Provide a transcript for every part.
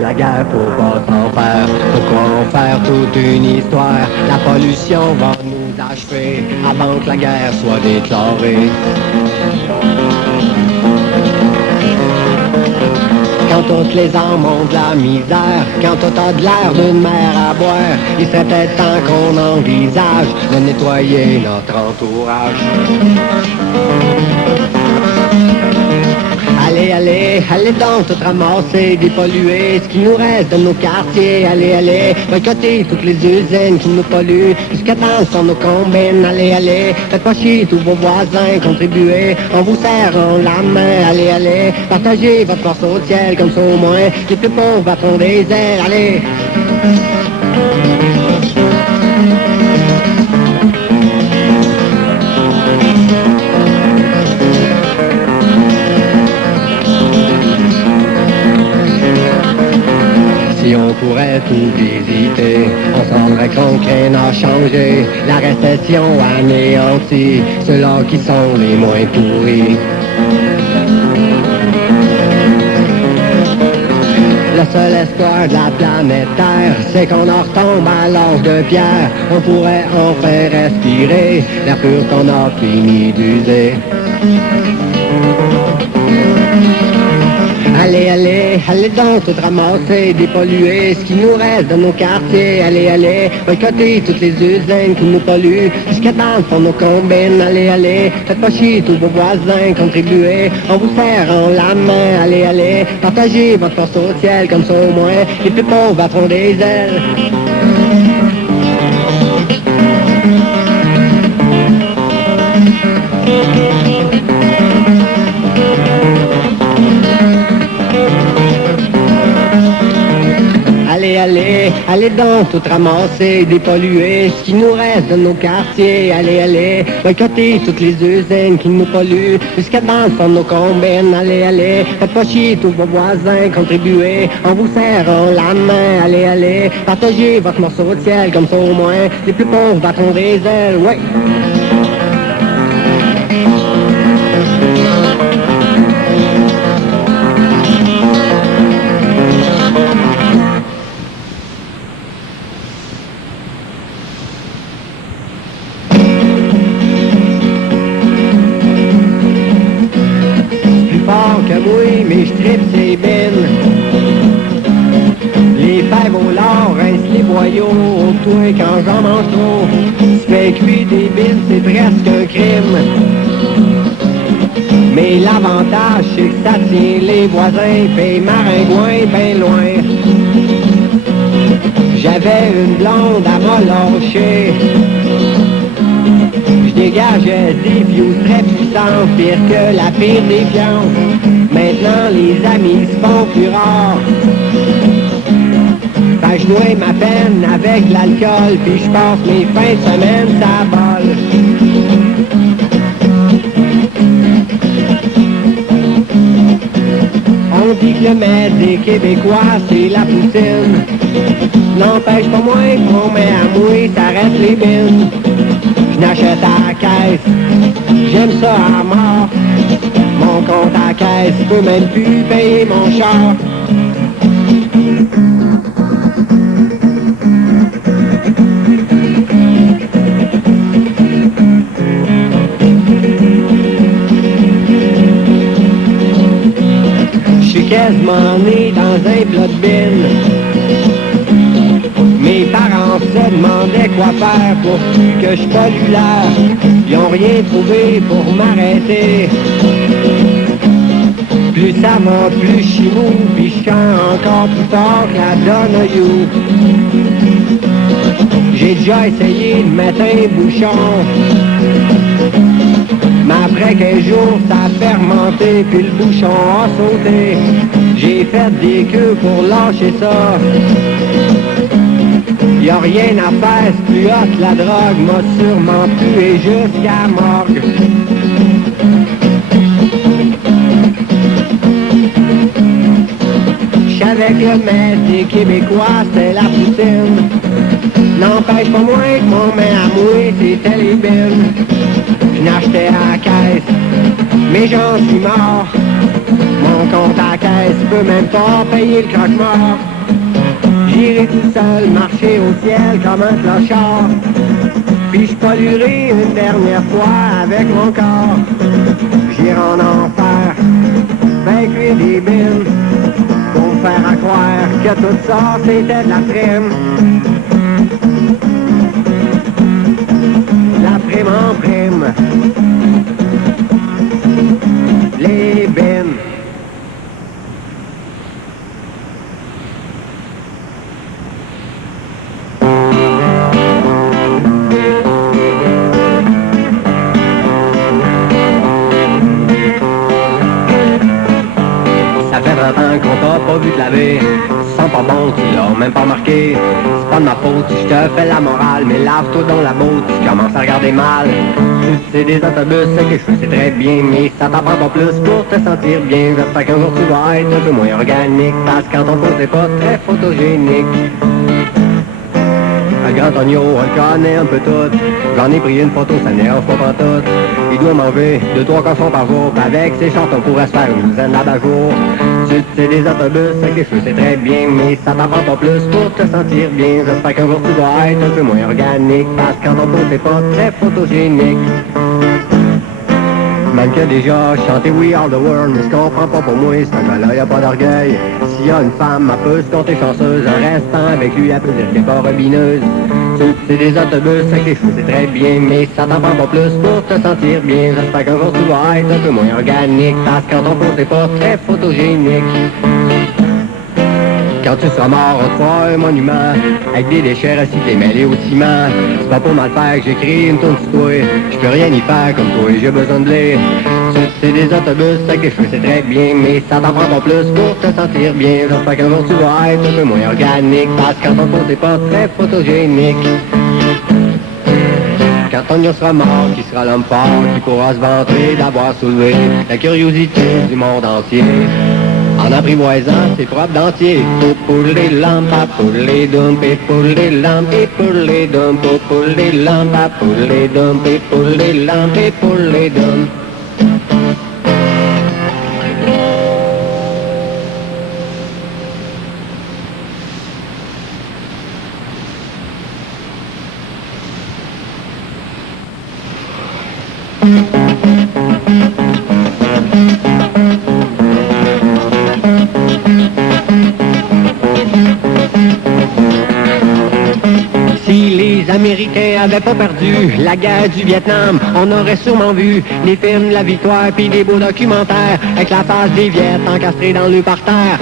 La guerre, faut pas s'en faire. Pourquoi en faire toute une histoire? La pollution va nous achever avant que la guerre soit déclarée. Quand toutes les âmes ont de la misère, quand tout a de l'air d'une mer à boire, il serait peut-être temps qu'on envisage de nettoyer notre entourage. Allez, allez, allez donc tout ramasser, dépolluer ce qui nous reste de nos quartiers. Allez, allez, boycotter toutes les usines qui nous polluent, jusqu'à temps sur nos combines. Allez, allez, faites pas chier tous vos voisins, contribuez en vous serrant la main. Allez, allez, partagez votre force au ciel, comme ça au moins les plus pauvres battront des ailes. Allez. Si on pourrait tout visiter, on se rendrait compte que rien n'a changé. La récession anéantit ceux-là qui sont les moins pourris. Le seul espoir de la planète Terre, c'est qu'on en retombe à l'âge de pierre. On pourrait enfin respirer l'air pur qu'on a fini d'user. Allez, allez, allez donc tout ramasser, dépolluer ce qui nous reste de nos quartiers. Allez, allez, boycotter toutes les usines qui nous polluent, jusqu'à temps pour nos combines. Allez, allez, faites pas chier tous vos voisins, contribuez en vous serrant la main. Allez, allez, partagez votre force au ciel, comme ça au moins les plus pauvres battront des ailes. Allez, allez, allez donc tout ramasser, dépolluer ce qui nous reste de nos quartiers. Allez, allez, boycotter toutes les usines qui nous polluent, jusqu'à temps sur nos combines. Allez, allez, faites pas chier tous vos voisins, contribuez en vous serrant la main. Allez, allez, partagez votre morceau de ciel, comme ça au moins les plus pauvres battront des ailes, ouais. Oui, mais je tripe ces bines. Les fèves au lard rincent les boyaux au toit quand j'en mange trop. Se fait cuire des bines, c'est presque un crime. Mais l'avantage, c'est que ça tient les voisins, payent maringouin ben loin. J'avais une blonde à m'a lâché. Je dégageais des views très puissantes, pire que la pire des fiances. Maintenant les amis se font plus rares. Fait que je noie ma peine avec l'alcool, puis je passe mes fins de semaine ça balle. On dit que le maître des Québécois c'est la poutine. N'empêche pas moins qu'on met à mouiller, ça reste les bines. Je n'achète à la caisse, j'aime ça à mort. Mon compte à la caisse, je peux même plus payer mon char. Je suis quasiment né dans un plat de bine. Mes parents se demandaient quoi faire pour plus que je pollue l'air. Ils ont rien trouvé pour m'arrêter. Plus ça va, plus je suis mou, puis je chante encore plus fort que la Donahue. J'ai déjà essayé de mettre un bouchon, mais après 15 jours, ça a fermenté, puis le bouchon a sauté. J'ai fait des queues pour lâcher ça. Y'a rien à faire, c'est plus hot, la drogue m'a sûrement tué jusqu'à morgue. J'savais que le maître des Québécois, c'est la poutine. N'empêche pas moins que mon mère à moi, c'était les bines. Je n'achetais à la caisse, mais j'en suis mort. Mon compte à la caisse peut même pas payer le croque-mort. J'irai tout seul marcher au ciel comme un clochard. Puis je polluerai une dernière fois avec mon corps. J'irai en enfer, faire cuire des bines, pour me faire à croire que tout ça c'était de la prime. La prime en prime. Les bines. Ça fait 20 ans qu'on t'a pas vu te laver. Tu sens pas bon, tu l'as même pas remarqué. C'est pas de ma faute si je te fais la morale, mais lave-toi dans la botte, tu commences à regarder mal. C'est des autobus, c'est quelque chose, c'est très bien, mais ça t'en prend pas plus pour te sentir bien. J'espère qu'un jour tu vas être un peu moins organique, parce qu'en ton pot c'est pas très photogénique. Le grand oignon, on le connaît un peu tout. J'en ai pris une photo, ça n'énerve pas tout. Il doit manger 2-3 cochons par jour. Avec ses shorts, on pourrait se faire une douzaine d'abat-jours. C'est des autobus, c'est quelque chose, c'est très bien, mais ça t'en prend pas plus pour te sentir bien. J'espère qu'un jour tu vas être un peu moins organique, parce qu'en ton pot c'est pas très photogénique. Même que déjà chanter We Are The World ne se comprend pas pour moi, ce gars-là y'a pas d'orgueil. S'il y a une femme, elle peut se compter chanceuse, en restant avec lui, elle peut dire qu'elle est pas robineuse. C'est des autobus, c'est quelque chose, c'est très bien, mais ça t'en prend pas plus pour te sentir bien. J'espère qu'un jour tu vas être un peu moins organique, parce qu'en ton pot c'est pas très photogénique. Quand tu seras mort, on te fera un monument avec des déchets recyclés mêlés au ciment. C'est pas pour mal faire que j'ai créé une tourne sur toi. Je peux rien y faire comme toi, j'ai besoin de blé. C'est des autobus, c'est quelque chose, c'est très bien, mais ça t'en prend pas plus pour te sentir bien. J'espère qu'un jour tu vas être un peu moins organique, parce qu'en ton pot c'est pas très photogénique. Quand ton oignon sera mort, qui sera l'homme fort, qui pourra se vanter d'avoir soulevé la curiosité du monde entier. En apprivoisant ses propres dentiers. Pour les lampes, pour les dumps, et pour les lampes, et pour les dumps, pour les lampes, pour les dumps, et pour les lampes, et pour les dumps. Si les Américains avaient pas perdu la guerre du Vietnam, on aurait sûrement vu des films de la victoire puis des beaux documentaires avec la face des Viets encastrés dans le parterre.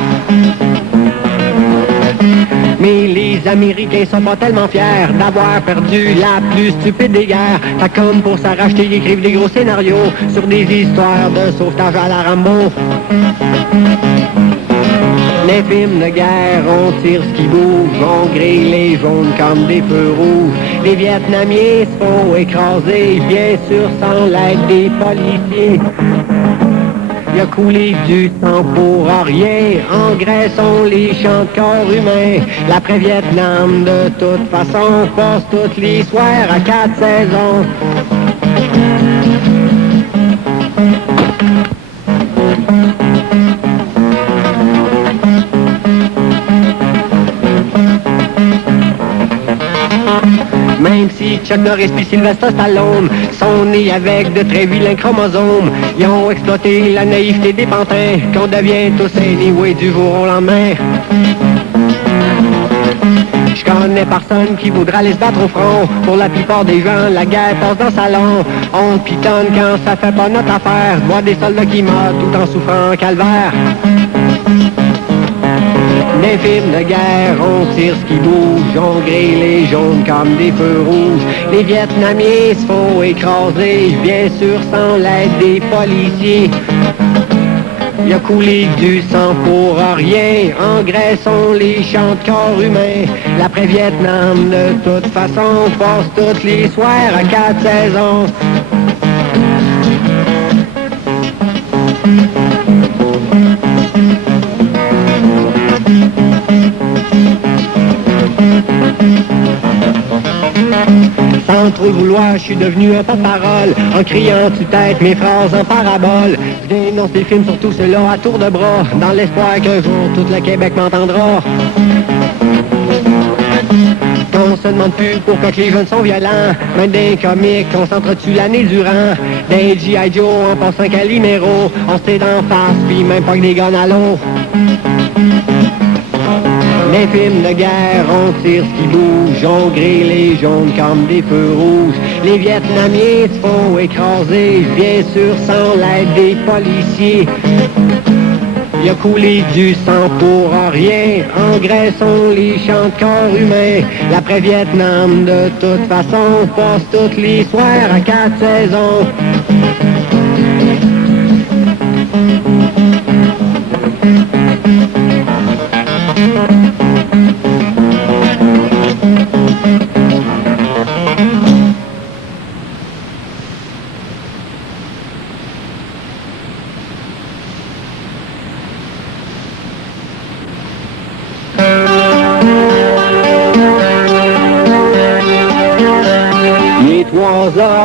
Mais les Américains sont pas tellement fiers d'avoir perdu la plus stupide des guerres. Fait comme pour s'arracher, ils écrivent des gros scénarios sur des histoires de sauvetage à la Rambo. Les films de guerre, on tire ce qui bouge, on grille les jaunes comme des feux rouges. Les Vietnamiens se font écraser, bien sûr sans l'aide des policiers. Il a coulé du sang pour rien, engraissons les champs de corps humains. L'après-Vietnam, de toute façon, passe toutes les soirs à 4 saisons. Même si Chuck Norris puis Sylvester Stallone sont nés avec de très vilains chromosomes, ils ont exploité la naïveté des pantins, qu'on devient tous anyway du jour au lendemain. Je connais personne qui voudra aller se battre au front. Pour la plupart des gens, la guerre passe dans le salon. On pitonne quand ça fait pas notre affaire. Voir des soldats qui meurent tout en souffrant en calvaire. Des films de guerre, on tire ce qui bouge, on grille les jaunes comme des feux rouges. Les Vietnamiens se font écraser, bien sûr sans l'aide des policiers. Il a coulé du sang pour rien, engraissons les champs de corps humains. L'après-Vietnam, de toute façon, passe toutes les soirs à 4 saisons. trop le vouloir, je suis devenu un porte-parole. En criant tue-tête mes phrases en parabole. Je dénonce des films, surtout ceux-là à tour de bras, dans l'espoir qu'un jour tout le Québec m'entendra. On se demande plus pourquoi que les jeunes sont violents. Même des comiques, on s'entretue l'année durant. Des G.I. Joe en passant Calimero. On se tait d'en face, puis même pas que des guns à l'eau. Les films de guerre, on tire ce qui bouge. On grille les jaunes comme des feux rouges. Les Vietnamiens se font écraser, bien sûr sans l'aide des policiers. Il a coulé du sang pour rien. Engraissons les champs de corps humains. L'après-Vietnam, de toute façon, passe toutes les soirs à 4 saisons.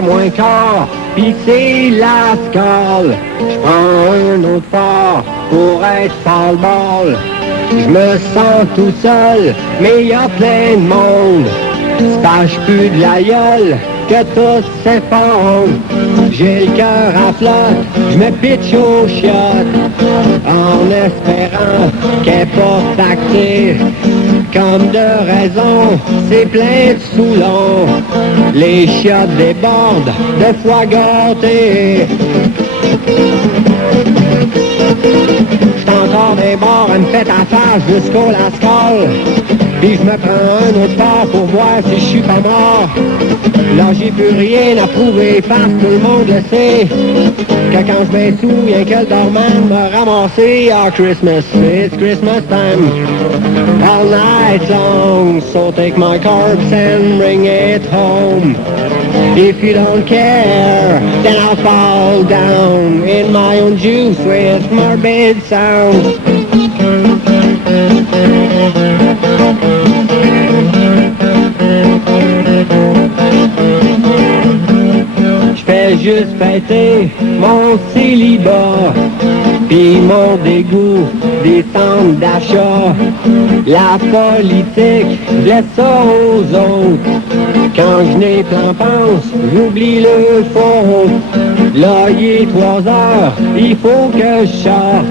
Moins quart, pis c'est la scale. J'prends un autre phare pour être fall-ball. J'me sens tout seul, mais y a plein de monde. J'pâche plus de la gueule que tout s'effondre. J'ai le cœur à flotte, j'me pitch aux chiottes, en espérant qu'elle pas pactée. Comme de raison, c'est plein de Soulon. Les chiottes débordent de foie gâté. J'suis encore des bords à me faire ta face jusqu'au lascal. Puis je me prends un autre pas pour voir si je suis pas mort. Là j'ai plus rien à prouver parce que tout le monde le sait. Que quand je mets sous, y'a que le dormant m'a ramassé. Ah, Christmas, it's Christmas time. All night long, so take my corpse and bring it home. If you don't care, then I'll fall down in my own juice with morbid sound. J'fais juste fêter mon célibat, pis mon dégoût des centres d'achat. La politique, je laisse ça aux autres. Quand je n'ai plein pense, j'oublie le fond. Là, il est 3 heures, il faut que je sorte.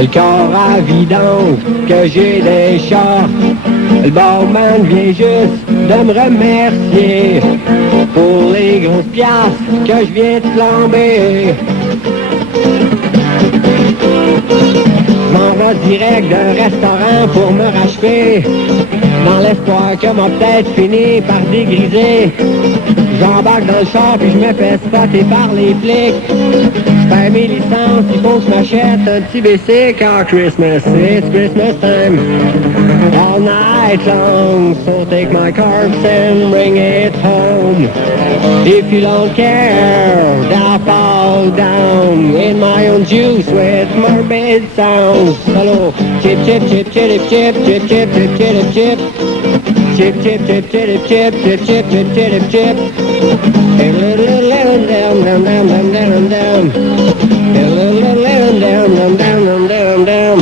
Le corps à vidange, que j'ai des chars. Le barman vient juste de me remercier pour les grosses piastres que je viens de flamber. M'en va direct d'un restaurant pour me rachever, dans l'espoir que m'a peut-être fini par dégriser. J'embarque dans le char puis je me fais spotter par les flics. J'perds mes licences, il faut que je m'achète un petit bicycle. Ah, Christmas, it's Christmas time. All night long, so take my corpse and bring it home. If you don't care, I'll fall down in my own juice with morbid sounds. Hello, chip, chip, chip, chip, chip, chip, chip, chip, chip, chip. Chip, chip, chip, chip, chip, chip, chip, chip, chip, chip. Down, down, down, down, down, down. Down, down, down, down, down.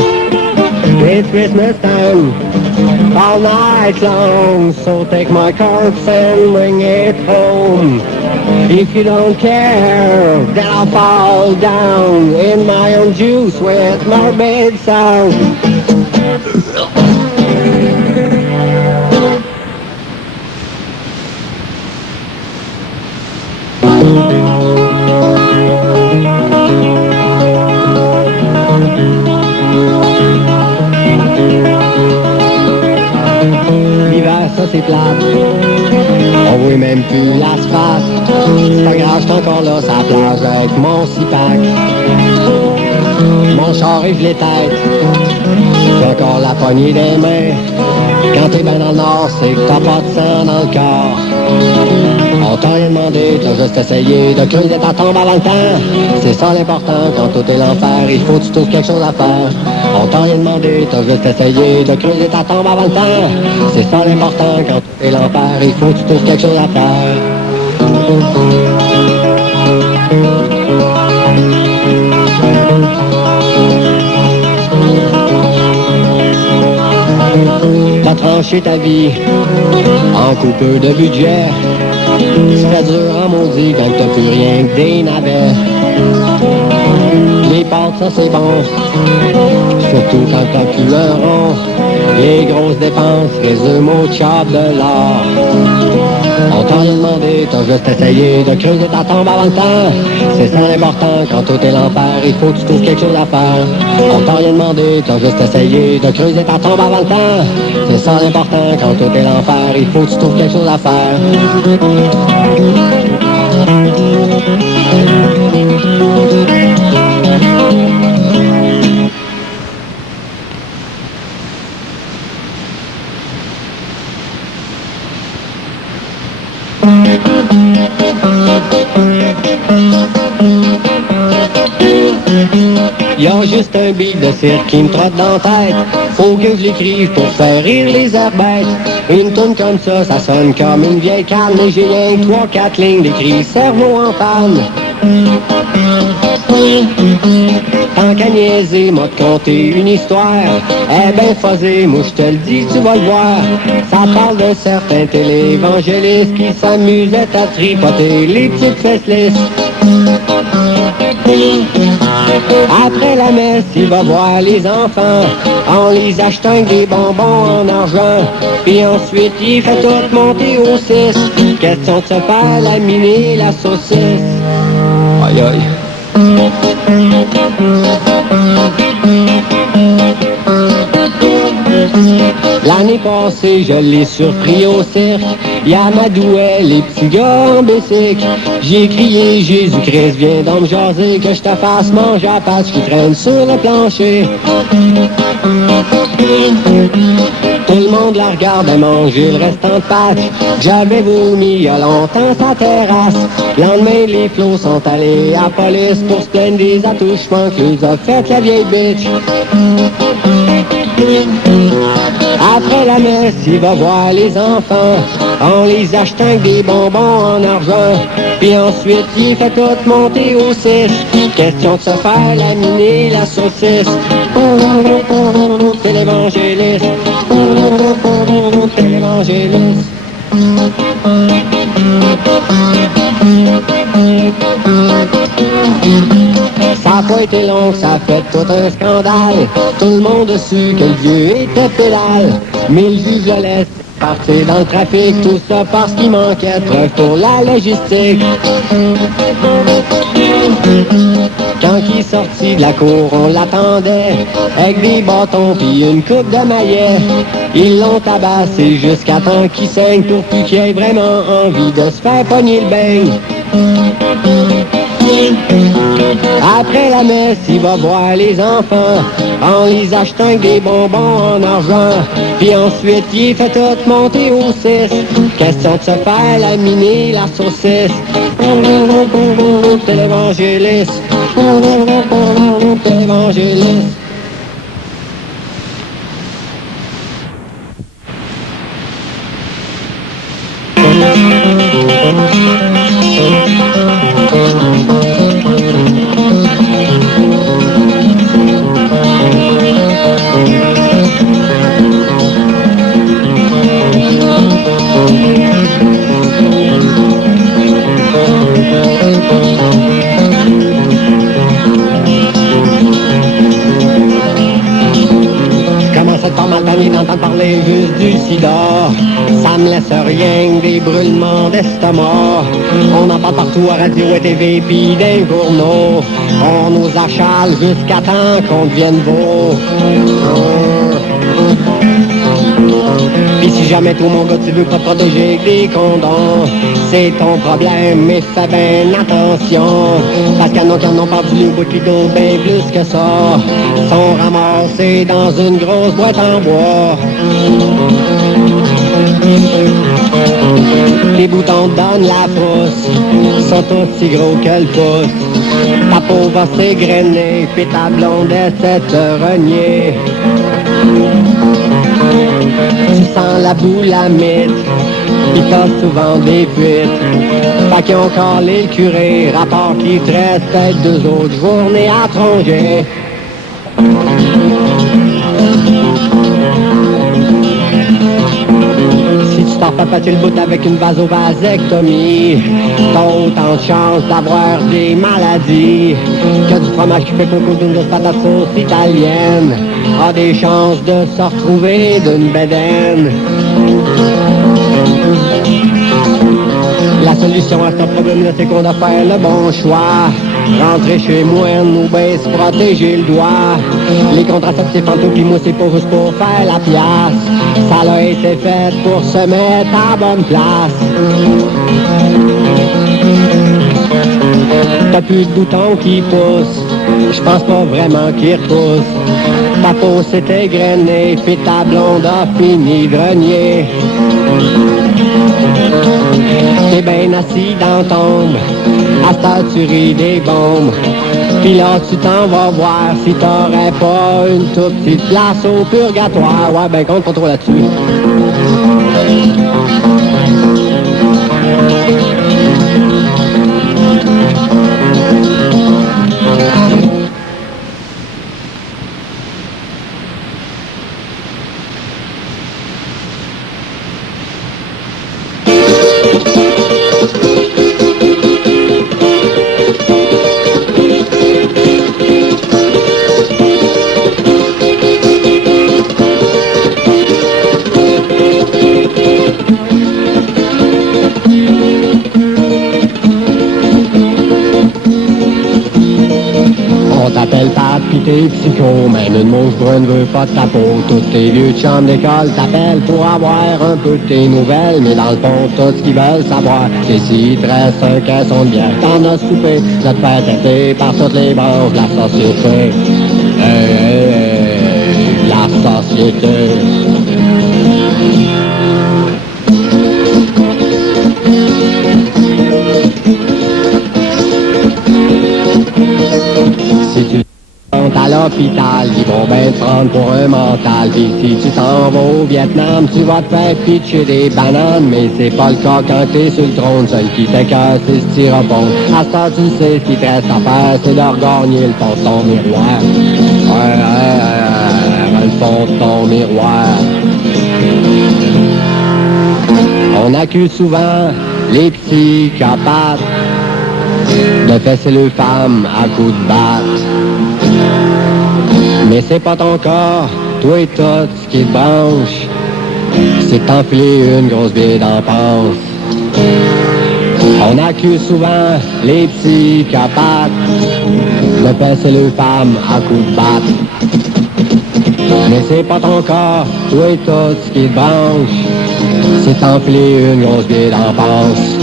It's Christmas time, all night long, so take my corpse and bring it home. If you don't care, then I'll fall down in my own juice with morbid sound. L'hiver, ça c'est plate. On voit même plus l'asphalte. C'est pas grave, j'suis encore là, sur la plage avec mon six-pack. Mon char et je les tête. J'ai encore la poignée des mains. Quand t'es ben dans le nord, c'est que t'as pas de sang dans le corps. On t'a rien demandé, t'as juste essayé de creuser ta tombe avant le temps. C'est ça l'important, quand tout est l'enfer, il faut que tu trouves quelque chose à faire. On t'a rien demandé, t'as juste essayé de creuser ta tombe avant le temps. C'est ça l'important, quand tout est l'enfer, il faut que tu trouves quelque chose à faire. T'as tranché ta vie en coupeur de budget. C'est dur en maudit quand t'as plus rien que des navets. Les pâtes, ça c'est bon, surtout quand t'as plus un rond. Les grosses dépenses résument au chop de l'or. On t'a rien demandé, t'as juste essayé de creuser ta tombe avant le temps. C'est ça l'important, quand tout est l'enfer, il faut que tu trouves quelque chose à faire. On t'a rien demandé, t'as juste essayé de creuser ta tombe avant le temps. C'est ça l'important, quand tout est l'enfer, il faut que tu trouves quelque chose à faire. Y'a juste un beat de cirque qui me trotte dans la tête. Faut que je l'écrive pour faire rire les herbêtes. Une tourne comme ça sonne comme une vieille canne. Mais j'ai rien que 3-4 lignes d'écrit, cerveau en panne. Tant qu'à niaiser, m'a te conter une histoire. Eh ben fuzzé, moi je te le dis, tu vas le voir. Ça parle d'un certain télévangéliste qui s'amusait à tripoter les petites fesses lisses. Après la messe, il va voir les enfants en les achetant des bonbons en argent. Puis ensuite, il fait tout monter au 6. Question de se faire laminer la saucisse. Aïe aïe. L'année passée, je l'ai surpris au cirque. Il amadouait les petits gars en bicycle. J'ai crié, Jésus-Christ, viens donc me jaser, que je te fasse manger à passe qui traîne sur le plancher. Tout le monde la regardait manger le restant de pâtes. J'avais vomi il y a longtemps sa terrasse. Le lendemain, les flots sont allés à la police pour se plaindre des attouchements que les a fait la vieille bitch. Après la messe, il va voir les enfants en les achetant avec des bonbons en argent. Puis ensuite, il fait tout monter au 6. Question de se faire laminer la saucisse. C'est l'évangéliste. C'est l'évangéliste. Ça a pas été long, ça a fait tout un scandale. Tout le monde a su que le vieux était pédale. Mais le juge le laisse partir dans le trafic. Tout ça parce qu'il manquait de preuves pour la logistique. Quand il est sorti de la cour, on l'attendait avec des bâtons puis une coupe de maillet. Ils l'ont tabassé jusqu'à temps qu'il saigne pour plus qu'il ait vraiment envie de se faire pogner le beigne. Après la messe, il va voir les enfants en les achetant avec des bonbons en argent. Puis ensuite, il fait tout monter au 6. Question de se faire laminer la saucisse. C'est l'évangéliste. C'est l'évangéliste. D'entendre parler juste du sida, ça me laisse rien que des brûlements d'estomac. On en parle partout à radio et TV pis des journaux. On nous achale jusqu'à temps qu'on devienne beau. Pis si jamais tout mon gars tu veux pas te protéger avec des condoms, c'est ton problème, mais fais bien attention. Parce qu'il y en a qui en ont perdu le bout de d'autres bien plus que ça. Sont ramassés dans une grosse boîte en bois. Les boutons te donnent la pousse, sont aussi gros que le pouce. Ta peau va s'égrener, pis ta blonde essaie de te renier. Tu sens la boulamite Pis t'as souvent des fuites. Fait qu'ils ont calé le curé, rapport qu'il te reste peut-être 2 autres journées à tronger. Si tu t'en fais péter le bout avec une vasovasectomie, t'as autant de chances d'avoir des maladies que du fromage qui fait coco d'une grosse patate sauce italienne a des chances de se retrouver d'une bédaine. La solution à ce problème-là, c'est qu'on doit faire le bon choix. Rentrer chez moi ou bien se protéger le doigt. Les contraceptifs en tout, pis moi c'est pas juste pour faire la pièce. Ça a été fait pour se mettre à bonne place. T'as plus de boutons qui poussent, je pense pas vraiment qu'ils repoussent. Ta peau s'est égrenée, pis ta blonde a fini de renier. T'es bien assis dans tombe, à cette heure tu ris des bombes. Pis là tu t'en vas voir si t'aurais pas une toute petite place au purgatoire. Ouais ben compte pas trop là-dessus. T'es psycho, même une mouche brune veut pas de ta peau. Tous tes vieux chums d'école t'appellent pour avoir un peu de tes nouvelles. Mais dans le fond, tout ce qu'ils veulent savoir, c'est s'il te reste un caisson de bière. T'en as soupé, de te faire têter par toutes les branches de la société. La société. Si tu à l'hôpital, ils vont bien te prendre pour un mental. Pis si tu t'en vas au Vietnam, tu vas te faire pitcher des bananes. Mais c'est pas le cas quand t'es sur le trône. Seul qui t'écoeure, c'est ce styrofoam. À ce temps, tu sais ce qui te reste à faire, c'est de regagner le fond de ton miroir. Le fond de ton miroir. On accuse souvent les psychopathes de fesser les femmes à coups de batte. Mais c'est pas ton corps, toi et tout ce qui te branche, c'est t'enfiler une grosse bille d'en panse. On accuse souvent les psychopathes de fesser les femmes à coups de batte. Mais c'est pas ton corps, toi et tout ce qui te branche, c'est t'enfiler une grosse bille d'en panse.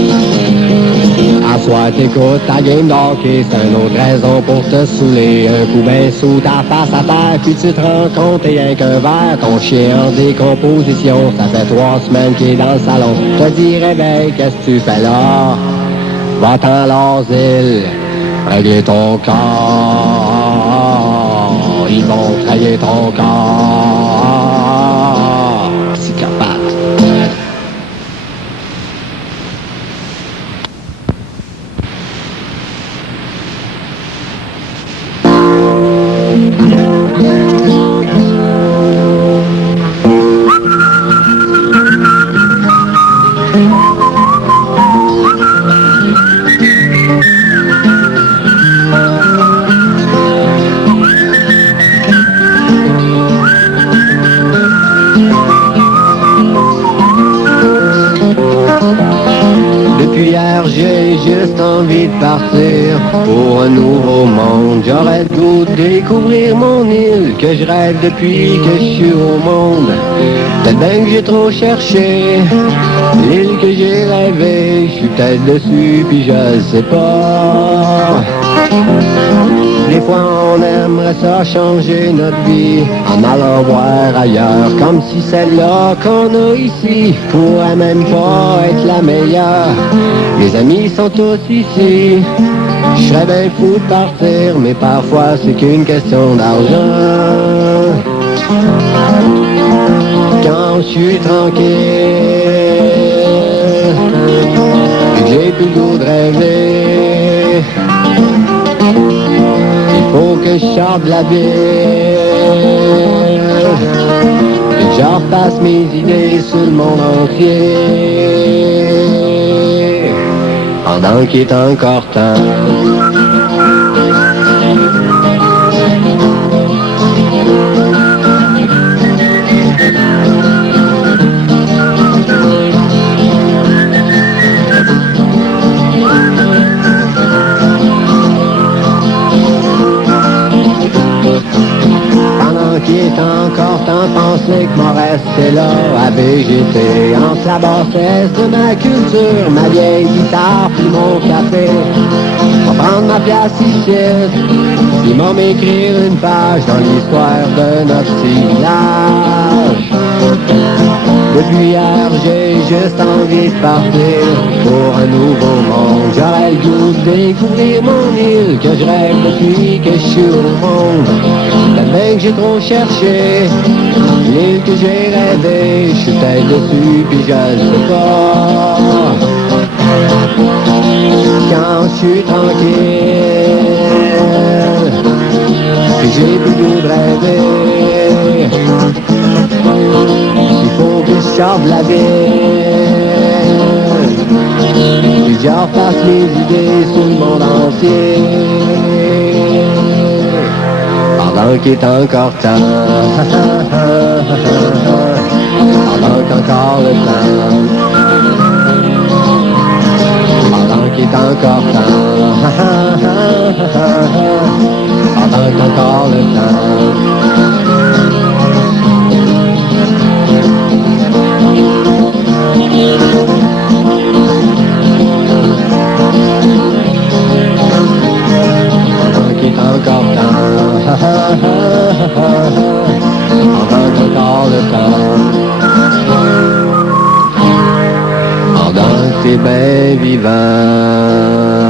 À soir t'écoutes ta game d'hockey, c'est une autre raison pour te saouler. Un coup ben sous ta face à terre, puis tu te rends compte t'es rien qu'un verre. Ton chien en décomposition, ça fait 3 semaines qu'il est dans le salon. Te dis réveil, qu'est-ce que tu fais là? Va-t'en l'asile, régler ton corps. Ils vont trahir ton corps. Psychopathe. J'ai juste envie de partir pour un nouveau monde. J'aurais le goût de découvrir mon île que je rêve depuis que je suis au monde. Peut-être bien que j'ai trop cherché l'île que j'ai rêvé. Je suis peut-être dessus puis je le sais pas. Des fois on aimerait ça changer notre vie en allant voir ailleurs. Comme si celle-là qu'on a ici pourrait même pas être la meilleure. Les amis sont tous ici, je serais bien fou de partir, mais parfois c'est qu'une question d'argent. Quand je suis tranquille, que je sorte de la ville, et que je repasse mes idées sur le monde entier, pendant qu'il est encore temps. Qui est encore temps, penser que mon reste là à végéter entre la bassesse de ma culture, ma vieille guitare puis mon café. On va prendre ma place ici, ils vont m'écrire une page dans l'histoire de notre petit village. Depuis hier, j'ai juste envie de partir pour un nouveau monde. J'aurais le goût de découvrir mon île que je rêve depuis que je suis au monde. Tellement que j'ai trop cherché l'île que j'ai rêvé, je suis peut-être dessus puis je le sais pas. Quand je suis tranquille et j'ai plus le goût de rêver, il faut que je sorte de la ville, puis que je refasse mes idées sur le monde entier, pendant qu'il est encore temps, pendant qu'encore le temps, pendant qu'il est encore temps, pendant qu'encore le temps. Pendant qu'il est encore temps, pendant qu'encore le temps, pendant que t'es bien vivant.